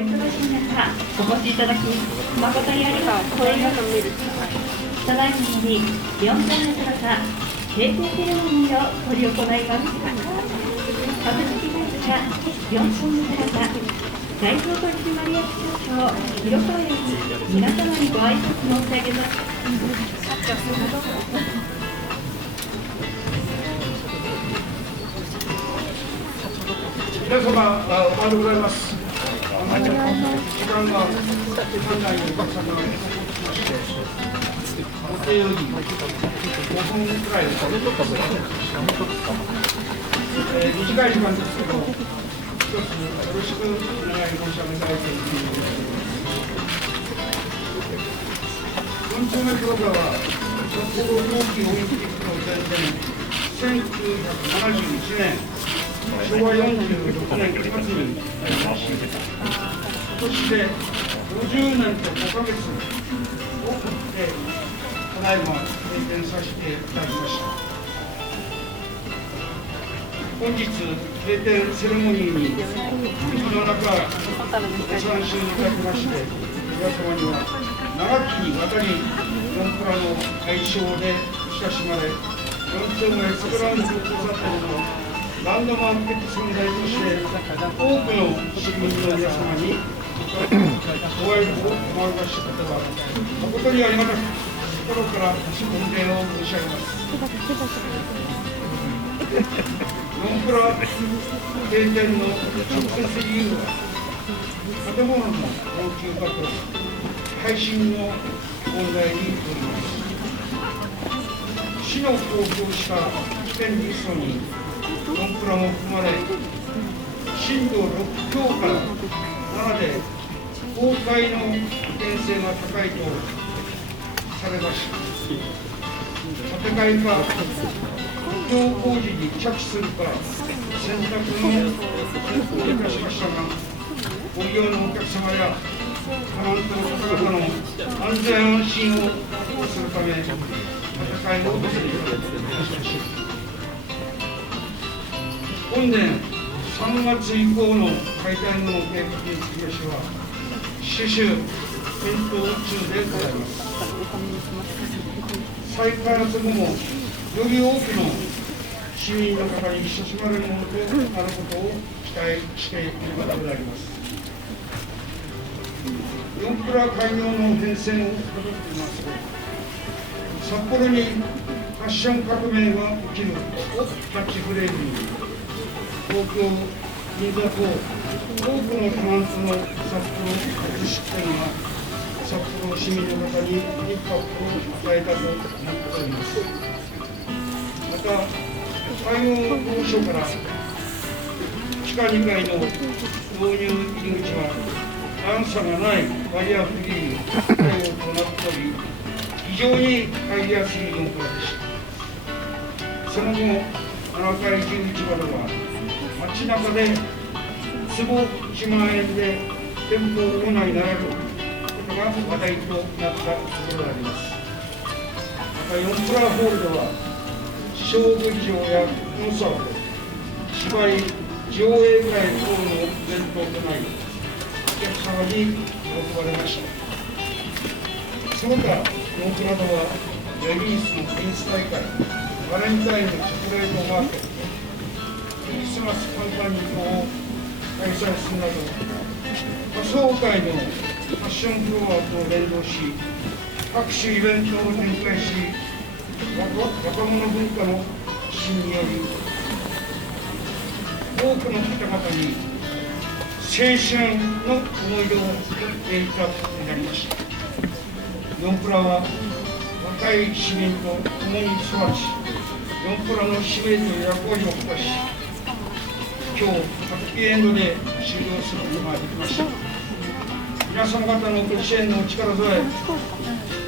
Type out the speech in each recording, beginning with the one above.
忙しい中、お越しいただき、誠にありがとうございます。ただいまより、4回の方、閉店セレモニーを執り行います。株式会社4本の方、代表取締役社長、広川より皆様にご挨拶申し上げます。皆様、おはようございます。時間が館内にお客様が到着しまして、予定より5分くらいですかね、短い時間ですけど、一つよろしくお願い申し上げたいというふうに思います。4丁目黒川は、札幌冬季オリンピックの前年、1971年、昭和46年9月になりまし、今年で50年と5ヶ月をもってただいま閉店させていただきました。本日閉店セレモニーにその中ご参集いただきまして、皆様には長きにわたり4プラの愛称で親しまれ、4丁目サブランド交差点のランドマーク的存在として、多くの市民の皆様にご愛顧をお願いしたことは、誠にありがたく、心から御礼を申し上げます。4プラ閉店の直接理由は、建物の老朽化と耐震の問題によります。市の公表した起点リストに4プラも含まれ、震度6強から7で崩壊の危険性が高いとされました。建て替えか補強工事に着手するか選択の選考をいたしましたが、ご利用のお客様やタナントの方々の安全安心を確保するため、建て替えをいたしました。本年3月以降の解体後の計画につきましては、種々検討中でございます。再開発後も、より多くの市民の方に親しまれるものとなることを期待している方であります。4プラ開業の変遷をたどっていますが、札幌にファッション革命が起きるをキャッチフレーズに、東京、銀座と多くのタナントの札幌初出店が札幌市民の方にインパクトを与えたと思っております。また、開業当初から地下2階の導入入り口は段差がないバリアフリー対応となっており、非常に入りやすい4プラでした。その後、7階11場では街中で坪1万円で店舗をオーナーになれることが話題となったところであります。また4プラホールでは小劇場やコンサート、芝居、上映会等のイベントを行い、お客様に喜ばれました。その他4プラではレディースのテニス大会、バレンタインのチョコレートマーケット、クリスマスカンパニー等を開催するなど、仮想会のファッションフロアと連動し、各種イベントを展開し、若者文化の推進により、多くの方々に青春の思い出を作っていたことになりました。4プラは若い市民と共に育ち、4プラの使命という役割を果たし、今日、ハッピーエンドで終了することができました。皆様方のご支援のお力添え、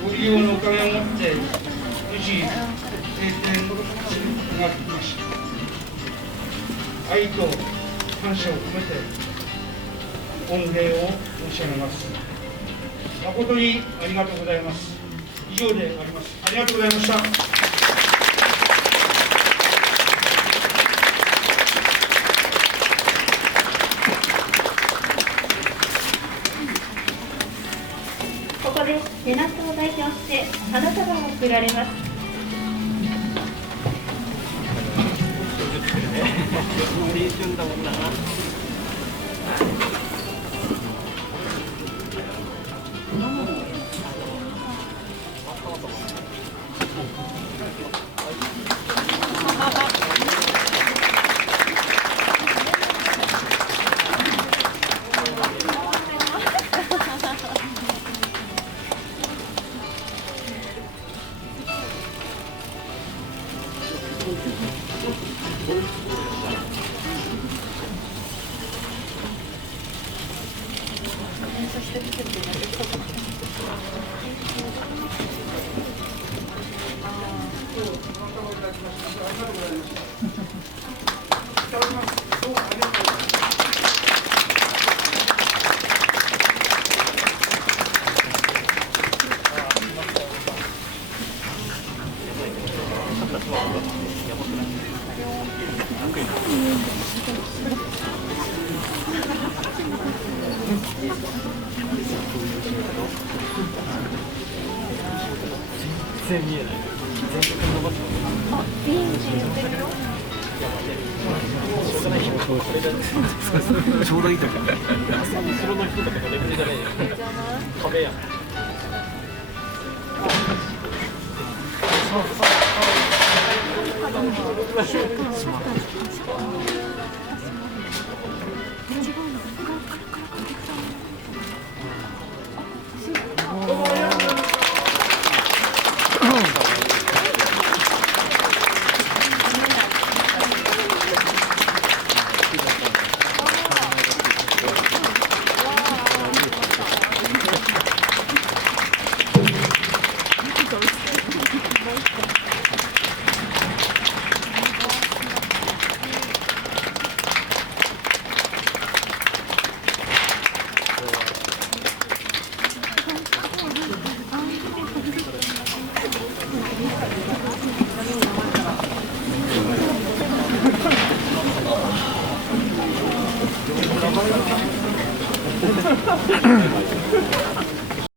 ご利用のおかげをもって、無事、閉店することができました。愛と感謝を込めて、御礼を申し上げます。誠にありがとうございます。以上であります。ありがとうございました。でテナントを代表して花束が贈られます。青春だもんな。全然見えない。全然伸ばすの。あ、いいね。しょうがない日もこれじゃちょうどいいとき。後ろの人とかレベルじゃないよ。壁やん。頑張ります。